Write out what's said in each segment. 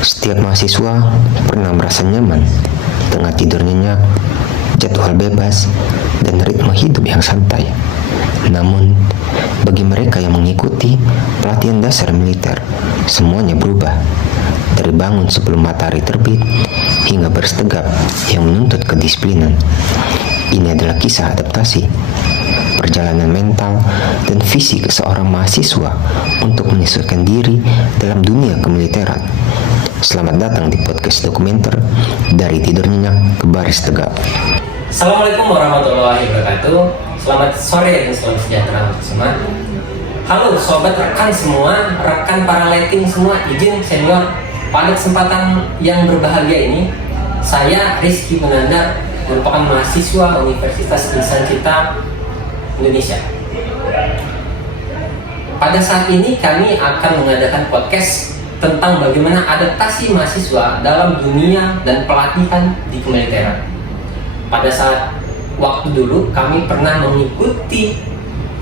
Setiap mahasiswa pernah merasa nyaman di tengah tidur nyenyak, jadwal bebas, dan ritme hidup yang santai. Namun, bagi mereka yang mengikuti pelatihan dasar militer, semuanya berubah. Dari bangun sebelum matahari terbit hingga bersetegap yang menuntut kedisiplinan. Ini adalah kisah adaptasi, perjalanan mental dan fisik seorang mahasiswa untuk menyesuaikan diri dalam dunia kemiliteran. Selamat datang di podcast dokumenter Dari Tidur Nyenyak ke Baris Tegap. Assalamualaikum warahmatullahi wabarakatuh. Selamat sore dan selamat sejahtera untuk semua. Halo sobat rekan semua, rekan para lighting semua, izin senior. Pada kesempatan yang berbahagia ini, saya Rizky Munandar, merupakan mahasiswa Universitas Insan Cipta Indonesia. Pada saat ini kami akan mengadakan podcast tentang bagaimana adaptasi mahasiswa dalam dunia dan pelatihan di kemiliteran. Pada saat waktu dulu kami pernah mengikuti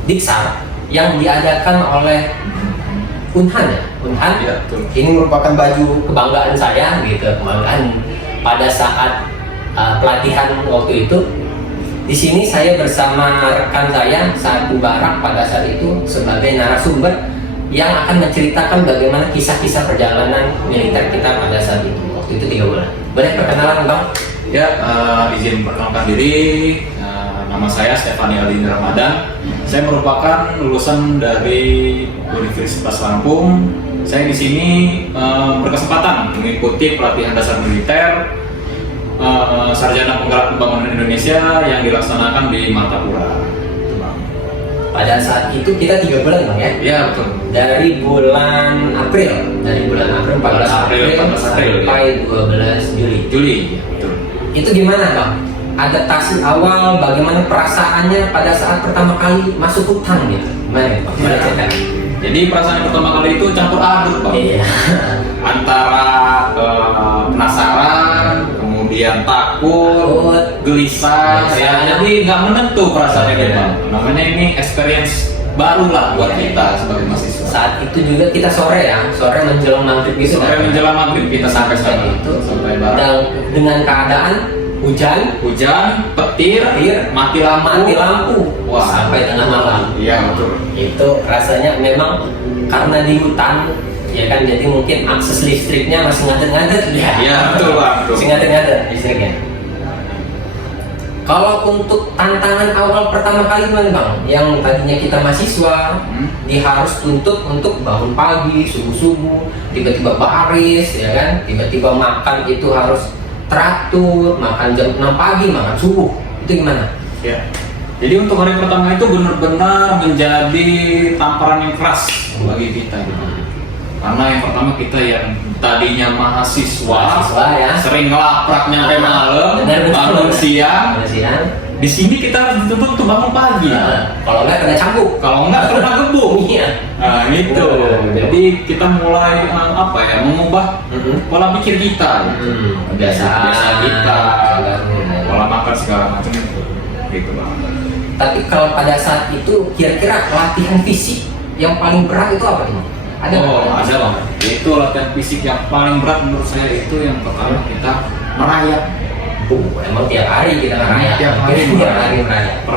Diksar yang diadakan oleh Unhan. Ya, ini merupakan baju kebanggaan saya, gitu, kebanggaan pada saat pelatihan waktu itu. Di sini saya bersama rekan saya Saat Barak pada saat itu sebagai narasumber yang akan menceritakan bagaimana kisah-kisah perjalanan militer kita pada saat itu. Waktu itu 3 bulan. Boleh perkenalan, Bang? Ya, izin perkenalkan diri. Nama saya Stefani Aldini Ramadan. Saya merupakan lulusan dari Universitas Lampung. Saya di sini berkesempatan mengikuti pelatihan dasar militer Sarjana Penggerak Pembangunan Indonesia yang dilaksanakan di Martapura. Pada saat itu kita 3 bulan, Bang, ya? Ya, betul. Dari bulan April 14 April sampai 12 Juli. Ya, betul. Itu gimana, Bang? Adaptasi awal, bagaimana perasaannya pada saat pertama kali masuk hutan gitu? Gimana, Bang? Boleh cerita? Jadi perasaan pertama kali itu campur aduk, Bang. Iya. Antara penasaran, kemudian takut, gelisah, ya. Jadi nggak menentu perasaannya, Bang. Namanya ini experience baru lah buat kita sebagai mahasiswa. Saat itu juga kita sore menjelang maghrib gitu. Sore menjelang maghrib kita sampai sana itu. Sampai barang. Dan dengan keadaan hujan, petir, mati lampu. Wah, sampai tengah malam. Iya, betul. Itu rasanya memang karena di hutan, ya kan, jadi mungkin akses listriknya masih ngadet-ngadet ya. Iya, betul, Bang. Masih ngadet-ngadet listriknya. Kalau untuk tantangan awal pertama kali, Bang, yang tadinya kita mahasiswa, dia harus tuntut untuk bangun pagi, subuh-subuh, tiba-tiba baris, ya kan, tiba-tiba makan itu harus teratur, makan jam 6 pagi, makan subuh, itu gimana? Ya. Jadi untuk hari pertama itu benar-benar menjadi tamparan yang keras bagi kita, gitu. Karena yang pertama kita yang tadinya mahasiswa ya, sering ngelaprak nyampe malam, bangun siang. Di sini kita harus dituntut untuk bangun pagi. Kalau nggak kena cambuk, kalau nggak kena gebuk. Iya. Nah, itu. Jadi kita mulai mengubah pola pikir kita. Biasa kita, pola makan segala macam itu. Gitu, Bang. Tapi kalau pada saat itu kira-kira latihan fisik yang paling berat itu apa nih? Ada, Bang. Itu latihan fisik yang paling berat menurut saya itu yang pertama kita merayap. Emang tiap hari kita merayap. Tiap hari merayap.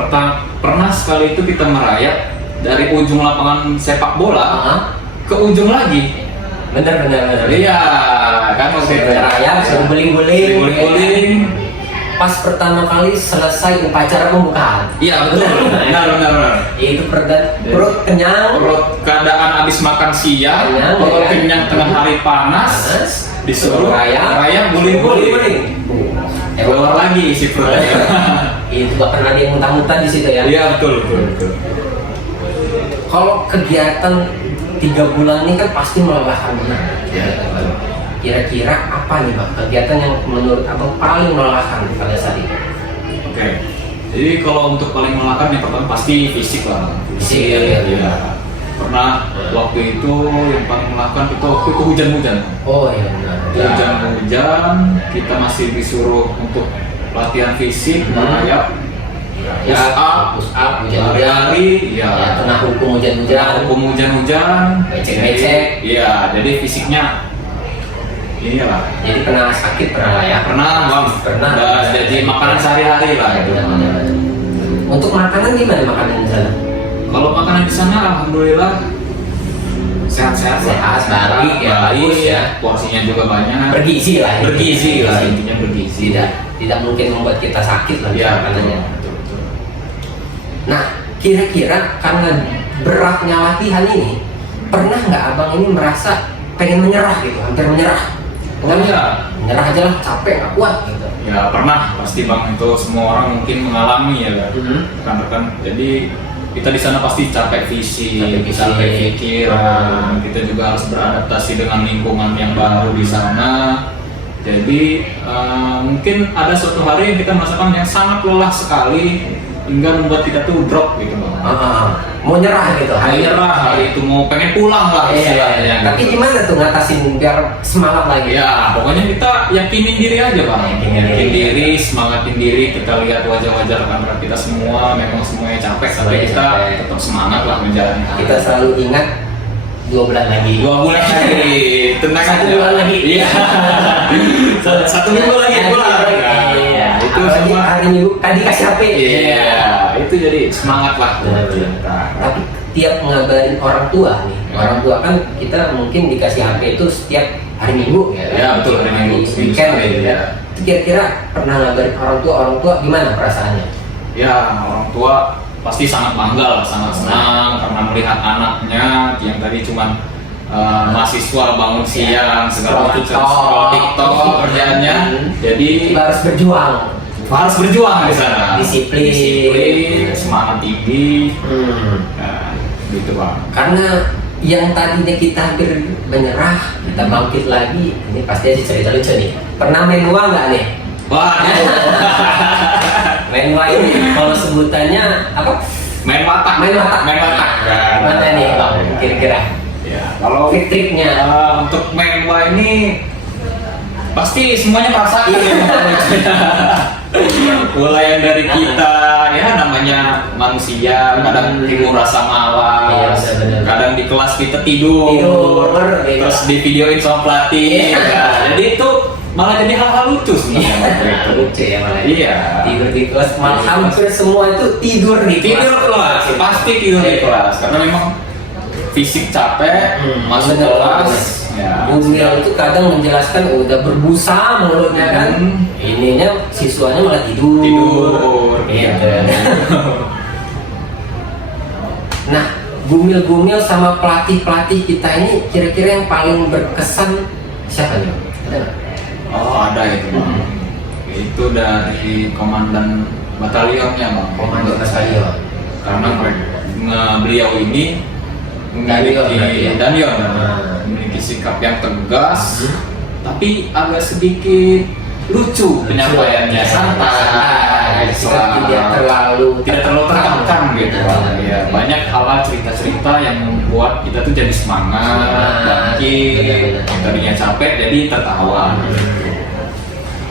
Pernah sekali itu kita merayap dari ujung lapangan sepak bola ke ujung lagi. Bener. Iya, kan waktu itu merayap, suruh guling-guling. Pas pertama kali selesai upacara pembukaan. Iya, betul. Benar. Itu perut kenyang. Perut keadaan habis makan siang, perut kenyang tengah hari panas, disuruh rayap guling-guling. Keluar lagi isi perutnya. Itu bahkan ada yang muntah-muntah di situ ya. Iya, betul. Kalau kegiatan 3 bulan ini kan pasti melelahkan benar. Ya. Kira-kira apa nih, Bang, kegiatan yang menurut Abang paling melelahkan pada saat itu? Oke. Jadi kalau untuk paling melelahkan yang pertama pasti fisik lah. Fisik. Ya. Pernah waktu itu yang paling melelahkan itu waktu itu hujan-hujan. Oh iya benar. Hujan-hujan, kita masih disuruh untuk latihan fisik, merayap, push up, lari-lari, ya. Tengah hukum hujan-hujan, becek-becek. Iya, jadi fisiknya inilah. Jadi pernah sakit pernah lah ya? Pernah bang, Pernah. Udah jadi makanan sehari-hari lah itu. Benar-benar. Untuk makanan gimana makanan di sana? Kalau makanan di sana alhamdulillah sehat-sehat lah. Sehat, baik ya, bagus ya. Porsinya juga banyak. Bergizi lah. Bergizi lah, intinya bergizi. Tidak mungkin membuat kita sakit lah Ya, makanannya. betul. Nah, kira-kira karena beratnya latihan ini, pernah nggak abang ini merasa pengen menyerah gitu, hampir menyerah? Menyerah aja lah, capek, nggak kuat gitu. Ya pernah, pasti bang, itu semua orang mungkin mengalami ya kan. Rekan-rekan. Jadi kita di sana pasti capek fisik, capek pikiran. Kita juga harus beradaptasi dengan lingkungan yang baru di sana. Jadi mungkin ada suatu hari yang kita merasakan yang sangat lelah sekali hingga membuat kita tuh drop gitu bang. Mau nyerah gitu, Hari itu mau pengen pulang lah istilahnya. Tapi gimana tuh ngatasin biar semangat lagi? Ya pokoknya kita yakinin diri aja bang. Yakin diri, semangatin diri. Kita lihat wajah-wajah rekan-rekan kita semua, memang semuanya capek, tapi kita tetap semangat lah menjalani hari. Kita selalu ingat 2 bulan lagi. 2 bulan lagi, tenang Satu aja. bulan lagi. Iya. 1 minggu lagi pulang. Iya. Itu Apalagi semua. hari Minggu tadi kasih HP. Iya. Itu jadi semangat lah. Tapi tiap ngabarin orang tua nih, orang tua kan kita mungkin dikasih HP itu setiap hari Minggu ya. Ya betul, hari Minggu. Weekend gitu ya. Itu kira-kira pernah ngabarin orang tua gimana perasaannya? Ya orang tua pasti sangat bangga lah, sangat senang karena melihat anaknya yang tadi cuman mahasiswa bangun siang segala macam scroll TikTok kerjaannya, jadi Harus berjuang. harus berjuang di sana. Disiplin. Semangat tinggi. Nah, gitu bang. Karena yang tadinya kita hampir menyerah, kita bangkit lagi. Ini pasti ada cerita lucu nih. Pernah main uang nggak nih? Wah, Main uang ini kalau sebutannya apa? main watak. Main watak. Gimana nih bang? Kira-kira? Ya, kalau Triknya. untuk main wah ini pasti semuanya merasakan ya. Mulai yang dari kita ya namanya manusia, kadang timbul rasa malas, Iya, benar-benar. kadang di kelas kita tidur, terus di videoin sama pelatih. Iya. Ya, jadi itu malah jadi hal-hal lucu sebenarnya. Lucu ya malah. Iya. Tidur di kelas, malah hampir semua itu tidur di kelas. Tidur kelas, pasti tidur di kelas karena memang fisik capek, masuk Bener, kelas. bener. Ya, Bumil itu kadang menjelaskan udah berbusa mulutnya kan, ininya siswanya malah tidur. Gitu. Iya. Nah, Bumil sama pelatih kita ini kira-kira yang paling berkesan siapa nih? Ada nggak? Oh ada itu bang. Itu dari komandan batalionnya bang. Komandan batalion. Karena beliau ini memiliki Daniel, memiliki sikap yang tegas, tapi agak sedikit lucu penyampaiannya, santai, tidak terlalu tertekan gitu. Ya, banyak hal cerita-cerita yang membuat kita tuh jadi semangat, bangkit, yang tadinya capek jadi tertawa.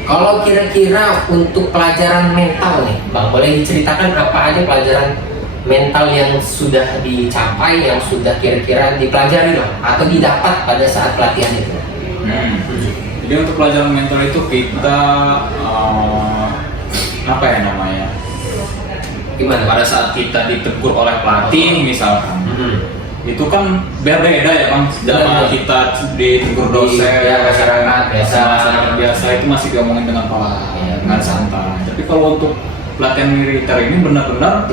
Kalau kira-kira untuk pelajaran mental nih, Bang, boleh diceritakan apa aja pelajaran mental yang sudah dicapai, yang sudah kira-kira dipelajari lah, atau didapat pada saat pelatihan itu? Jadi untuk pelajaran mental itu kita apa ya namanya? Gimana? Pada saat kita ditegur oleh pelatih misalkan, itu kan berbeda ya bang. Zaman kita ditegur dosen, masyarakat biasa itu masih diomongin dengan pelan, dengan santai. Tapi kalau untuk pelatihan militer ini benar-benar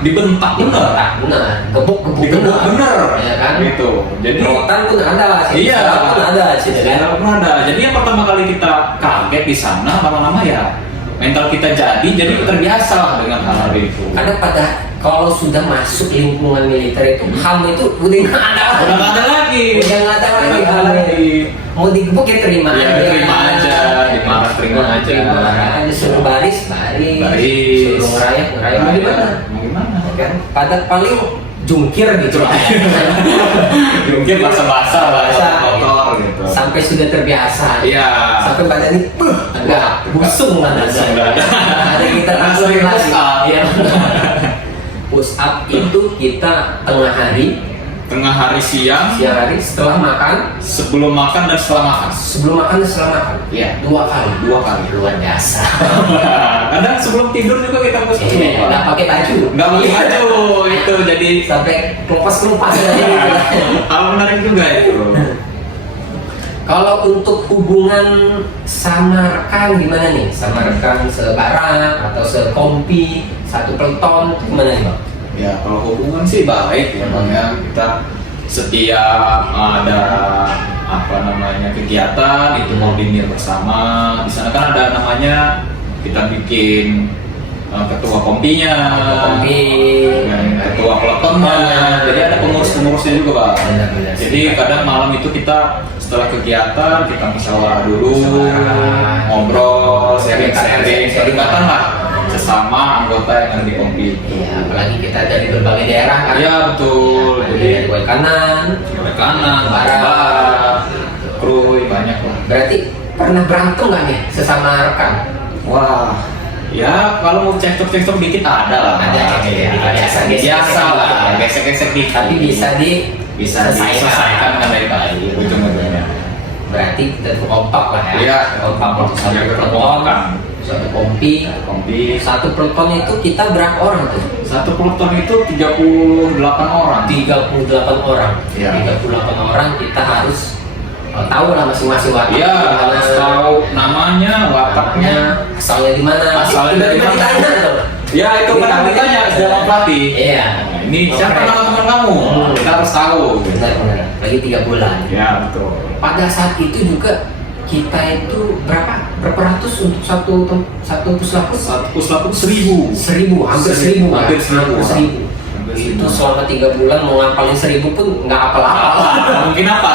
dibentak benar, gebuk bener, ya kan? Gitu. Jadi rotan pun ada lah sih, iya, pun ada sih, kan? pun ada. Jadi yang pertama kali kita kaget di sana, lama-lama ya mental kita jadi terbiasa dengan hal itu. Karena kalau sudah masuk lingkungan militer itu HAM itu udah nggak ada lagi, mau digebuk ya terima aja, dimarah terima aja, suruh baris, suruh ngerayap, mau gimana? Kan? Pada paling jungkir gitu, jungkir bahasa kotor gitu. Sampai sudah terbiasa, iya. Sampai badan ini agak busung lah, ada kita tansurin lagi. Push up itu kita tengah hari tengah hari siang, siang hari setelah makan, sebelum makan dan setelah makan. sebelum makan dan setelah makan. Iya. 2 kali. 2 kali. Luar biasa. Kadang sebelum tidur juga kita harus Nggak pakai baju. nggak pakai baju itu jadi Sampai kelupas aja. hal menarik juga itu. Kalau untuk hubungan sama rekan gimana nih? Sama rekan sebarang atau sekompi, satu peleton, gimana nih Bang? Ya kalau hubungan sih baik ya Bang ya, kita setiap ada apa namanya kegiatan itu koordinir bersama. Di sana kan ada namanya kita bikin ketua kompinya, Kompi. ketua peletonnya, jadi ada pengurus-pengurusnya juga Bang. Benar-benar. Jadi kadang malam itu kita setelah kegiatan kita musyawarah dulu, Musyawarah. ngobrol, sharing-sharing, Sharing. kedekatan lah sesama anggota yang ada di kompi. Iya, apalagi kita dari berbagai daerah kan. Iya betul. Jadi Jadi dari kanan, kanan, barat. barat, kruy banyak lah. Berarti pernah berantem nggak nih sesama rekan? Wah, ya kalau mau cekcok-cekcok dikit ada lah. Ada, ya. Biasa lah, gesek-gesek dikit. Tapi bisa bisa diselesaikan kan dari tadi ujung-ujungnya. berarti kita kompak lah ya. Iya, Kompak untuk satu Jaga peleton, kekompakan. satu kompi. Kompi Satu peleton itu kita berapa orang tuh? satu peleton itu 38 orang. 38 orang. Iya. 38 orang kita harus tahu lah masing-masing watak. Iya, Gimana, harus tahu namanya, wataknya. asalnya di mana. Asalnya dari Tiba-tiba mana. ditanya tuh. Ya itu kan ditanya sama pelatih. Iya. Ini siapa Oke. nama teman kamu? Kita harus tahu. Benar-benar. Lagi 3 bulan. Ya betul. Pada saat itu juga kita itu berapa ratus untuk satu puslapus? Satu puslapus 1000. 1000, hampir 1000. Hampir 1000. Hampir 1000. Itu selama 3 bulan mau ngapalin 1000 pun nggak apal-apal. Mungkin apa?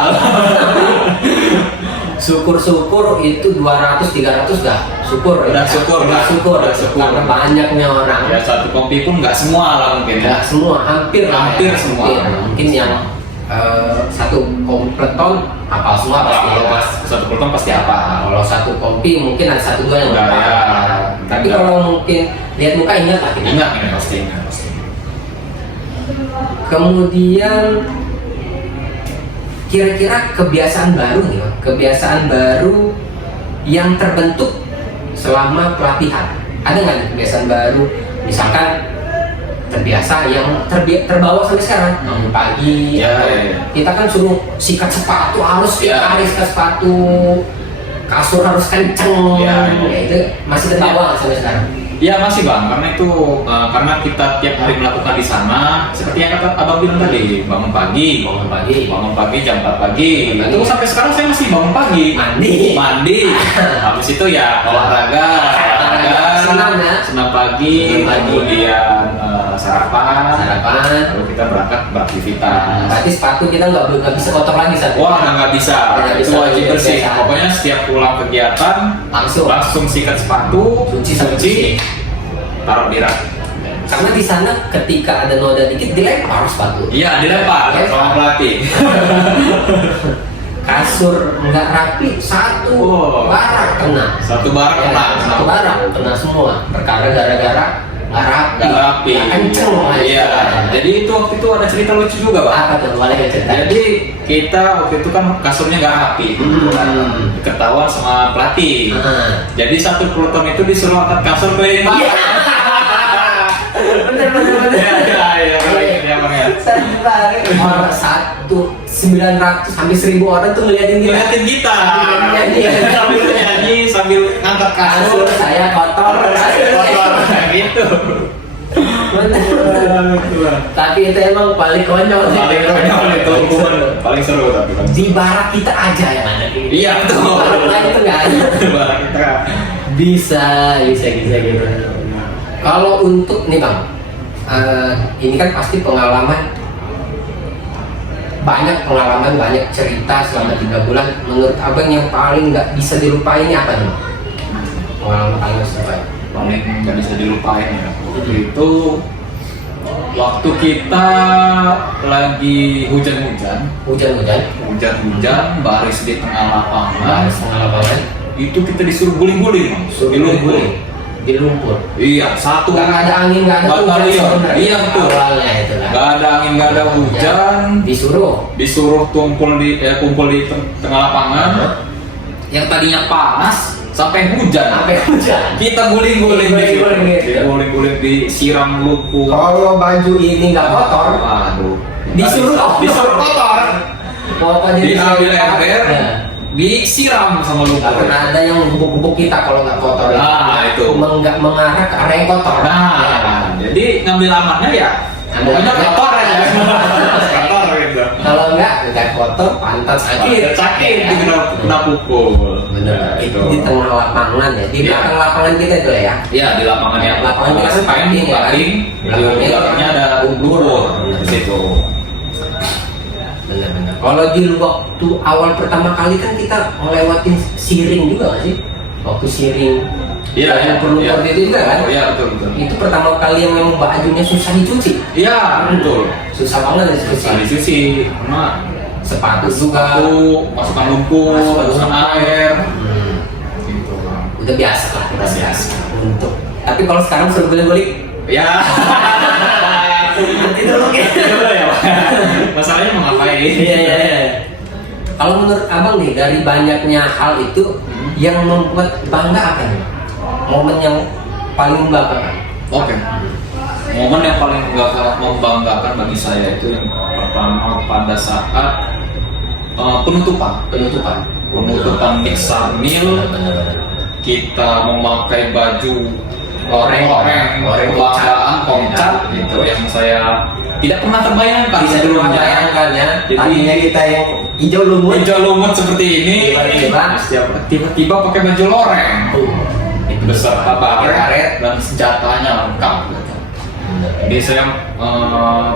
Syukur-syukur itu 200-300 dah. Syukur. Udah syukur, Udah Pak. syukur. Udah syukur. Karena banyaknya orang. Ya satu kompi pun nggak semua lah mungkin ya. Nggak semua, hampir lah. Hampir ya. semua. Mungkin yang satu kompleton hafal semua pasti. Kalau ya. pas satu peleton pasti apa? Kalau satu kompi mungkin ada 1-2 yang Enggak, lupa. ya. Tapi Enggak. kalau mungkin lihat muka ingat lah kita. Ingat ini pasti. Kemudian kira-kira kebiasaan baru nih, Bang. Kebiasaan baru yang terbentuk selama pelatihan. Ada nggak nih kebiasaan baru? Misalkan terbiasa yang terbawa sampai sekarang. Bangun pagi, Ya, atau ya, ya. kita kan suruh sikat sepatu harus tiap Ya. hari sikat sepatu, kasur harus kenceng. Ya, ya. Ya, itu masih terbawa sampai sekarang. Ya masih Bang, karena itu karena kita tiap hari melakukan di sana, seperti yang kata Abang bilang tadi, bangun pagi, bangun pagi jam 4 pagi. Pagi. Itu sampai sekarang saya masih bangun pagi, mandi, habis itu ya olahraga, Senam ya? senam pagi, Senam pagi. kemudian sarapan, Sarapan. lalu kita berangkat beraktivitas. Berarti sepatu kita nggak bisa kotor lagi saat itu. Wah, nggak bisa. Nggak Itu bisa, wajib bersih. biasa. Pokoknya setiap pulang kegiatan Langsung. sikat sepatu, Cuci. taruh di rak. Karena di sana ketika ada noda dikit dilempar sepatu. Iya, dilempar sama pelatih. Kasur nggak rapi, satu Oh. barak kena. Satu barak Ya, kena. satu barak kena semua. Perkara gara-gara nggak rapi. Nggak rapi. Nggak kenceng. Iya. Jadi itu waktu itu ada cerita lucu juga, Pak. Apa tuh? Boleh nggak cerita? Jadi kita waktu itu kan kasurnya nggak rapi, ketahuan sama pelatih. Jadi satu peloton itu disuruh angkat kasur keliling Iya. lapangan. Bener. Iya. Orang 900 sampai 1000 orang tuh ngeliatin kita. Ngeliatin kita. Nyanyi. Sambil nyanyi sambil ngangkat kasur. Kasur saya kotor. Kotor gitu. Tapi itu emang paling konyol sih. Paling konyol itu hubungan paling seru tapi kan. Di barak kita aja yang ada. Iya betul. Barak lain itu nggak ada. Barak kita. Bisa gitu. Kalau untuk nih Bang, ini kan pasti pengalaman, banyak cerita selama 3 bulan. Menurut Abang yang paling nggak bisa dilupain ini apa nih Bang? Pengalaman paling nggak bisa dilupain. Paling nggak bisa dilupain ya. Itu waktu kita lagi hujan-hujan, baris di tengah lapangan. Setengah lapangan. Itu kita disuruh guling-guling, Suruh di lumpur. guling. di lumpur. Iya, satu. Nggak ada angin, nggak ada hujan Batalion. sebenarnya. Iya, betul. Awalnya itu lah. Nggak ada angin, nggak ada hujan. Disuruh Kumpul di tengah lapangan. Yang tadinya panas sampai hujan. Kita guling-guling di situ. Guling-guling disiram lumpur. Kalau baju ini nggak kotor, Waduh. disuruh kotor. pokoknya Diambil disiram. ember, Ya. disiram sama Nggak lumpur. pernah ada yang gebuk-gebuk kita kalau nggak kotor. Nah, itu. Nggak mengarah ke arah yang kotor. Nah, jadi ngambil amannya ya. Pokoknya kotor aja. Kotor gitu. Kalau nggak kotor, pantat sakit. Sakit kena pukul. Bener. Ya, Itu di tengah lapangan ya, di Iya. belakang lapangan kita itu ya. Ya di lapangan yang Lapangan kita kan main paling, ya kan? di belakangnya ada lumpur di situ. Benar-benar. Kalau di waktu awal pertama kali kan kita ngelewatin siring juga nggak sih? Waktu siring. Iya, yang perlu iya. itu juga kan? Iya betul. Itu pertama kali yang memang bajunya susah dicuci. Iya betul. Susah banget dicuci. Susah dicuci karena Sepatu juga. masukkan lumpur, masukkan air. Gitu. Udah biasa lah, udah Udah biasa. biasa. Untuk. Tapi kalau sekarang suruh guling-guling, Ya. nanti dulu gitu. Masalahnya mau ngapain? Iya. Kalau menurut abang nih, dari banyaknya hal itu yang membuat bangga apa nih? Momen yang paling membanggakan. Oke. Momen yang paling membanggakan bagi saya itu yang pertama pada saat penutupan mixer mill. Benar-benar. Kita memakai baju Oreng, kebanggaan Kongcat gitu yang saya tidak pernah terbayangkan Bisa sebelumnya. dibayangkan ya. Jadi- Tadinya kita yang hijau lumut. Hijau lumut seperti ini, tiba-tiba pakai baju loreng beserta baret dan senjatanya lengkap. Gitu. Jadi saya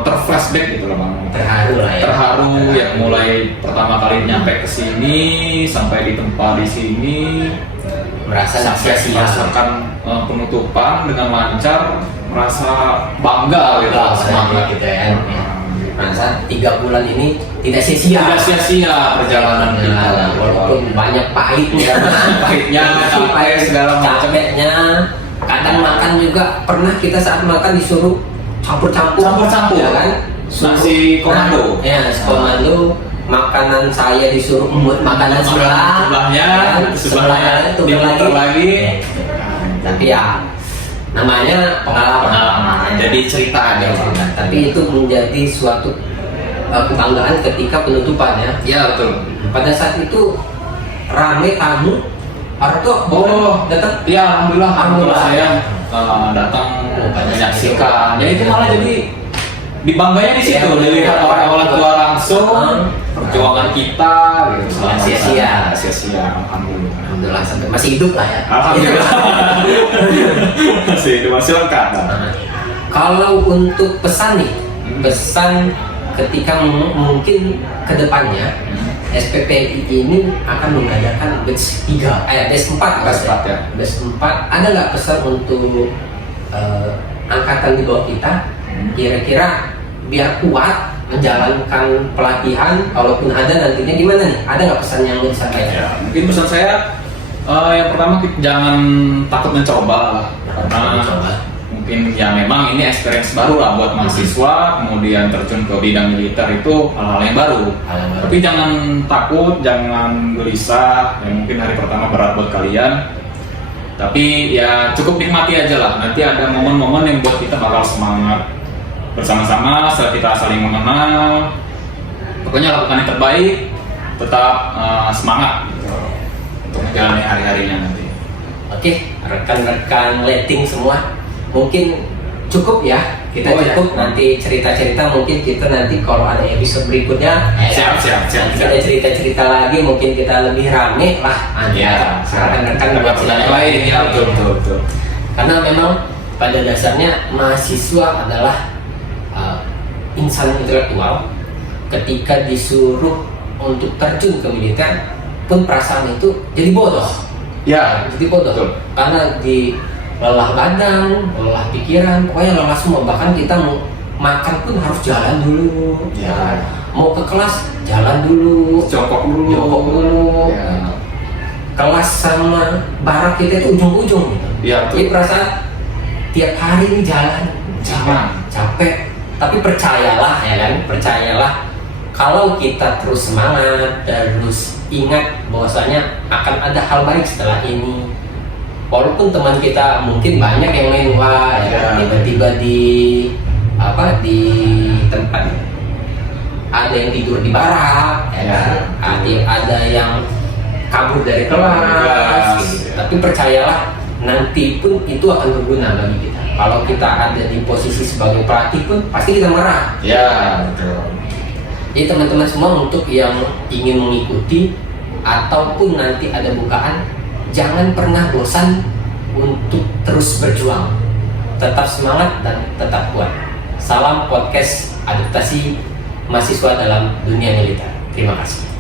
terflashback gitu loh bang. Terharu lah ya. Terharu yang mulai pertama kali nyampe ke sini sampai di tempat di sini Merasa sampai sia-sia. merasakan penutupan dengan lancar, merasa bangga gitu, semangat gitu ya. Merasa 3 bulan ini tidak sia-sia. tidak sia-sia perjalanan kita. Walaupun banyak pahitnya, Pahitnya, capek segala macam. capeknya. Kadang makan juga pernah kita saat makan disuruh campur-campur, ya kan? Nasi komando. Ya, nasi komando. Makanan saya disuruh emut makanan sebelahnya, sebelahnya itu diputar lagi. Tapi ya namanya pengalaman. Jadi cerita aja bang. Tapi itu menjadi suatu kebanggaan ketika penutupan ya. Ya betul. Pada saat itu rame tamu. Orang tuh datang. Ya alhamdulillah saya datang menyaksikan. Ya itu malah jadi dibangganya di situ, Ya, dilihat ya, orang tua langsung ya. perjuangan kita gitu. Nggak sia-sia. Sia-sia. Alhamdulillah. Alhamdulillah sampai masih hidup lah ya. Alhamdulillah. masih lengkap. Kalau untuk pesan nih, pesan ketika mungkin kedepannya SPPI ini akan mengadakan batch 3, batch 4 Batch 4, ya. Batch 4, ada nggak pesan untuk angkatan di bawah kita kira-kira biar kuat menjalankan pelatihan, kalaupun ada nantinya gimana nih? Ada nggak pesan yang mau disampaikan? Ya, mungkin pesan saya yang pertama jangan takut mencoba lah, karena mungkin ya memang ini experience baru lah buat mahasiswa, kemudian terjun ke bidang militer itu hal-hal yang baru. Tapi jangan takut, jangan gelisah. Ya mungkin hari pertama berat buat kalian, tapi ya cukup nikmati aja lah. Nanti ada momen-momen yang buat kita bakal semangat bersama-sama setelah kita saling mengenal. Pokoknya lakukan yang terbaik, tetap semangat gitu, untuk menjalani hari-harinya nanti. Oke, rekan-rekan letting semua, mungkin cukup ya. Kita cukup. Nanti cerita-cerita mungkin kita nanti kalau ada episode berikutnya. Siap. Kita cerita-cerita lagi, mungkin kita lebih rame lah. Ya, rekan-rekan buat yang lain ya betul. Karena memang pada dasarnya mahasiswa adalah insan intelektual. Ketika disuruh untuk terjun ke militer pun perasaan itu jadi bodoh. Ya, Jadi bodoh. betul. Karena di lelah badan, lelah pikiran, pokoknya lelah semua. Bahkan kita mau makan pun harus jalan dulu. Ya. Mau ke kelas jalan dulu. Jongkok dulu. Jongkok dulu. Ya. kelas sama barak kita itu ujung-ujung gitu. Iya, betul. Jadi perasaan tiap hari ini jalan capek, tapi percayalah ya kan, percayalah kalau kita terus semangat, terus ingat bahwasanya akan ada hal baik setelah ini. Walaupun teman kita mungkin banyak yang main wah ya kan, tiba-tiba di tempat ada yang tidur di barak ya kan? Ada yang kabur dari kelas gitu. Tapi percayalah nanti pun itu akan berguna bagi kita. Kalau kita ada di posisi sebagai pelatih pun pasti kita marah. Ya, betul. Jadi teman-teman semua untuk yang ingin mengikuti ataupun nanti ada bukaan, jangan pernah bosan untuk terus berjuang. Tetap semangat dan tetap kuat. Salam podcast adaptasi mahasiswa dalam dunia militer. Terima kasih.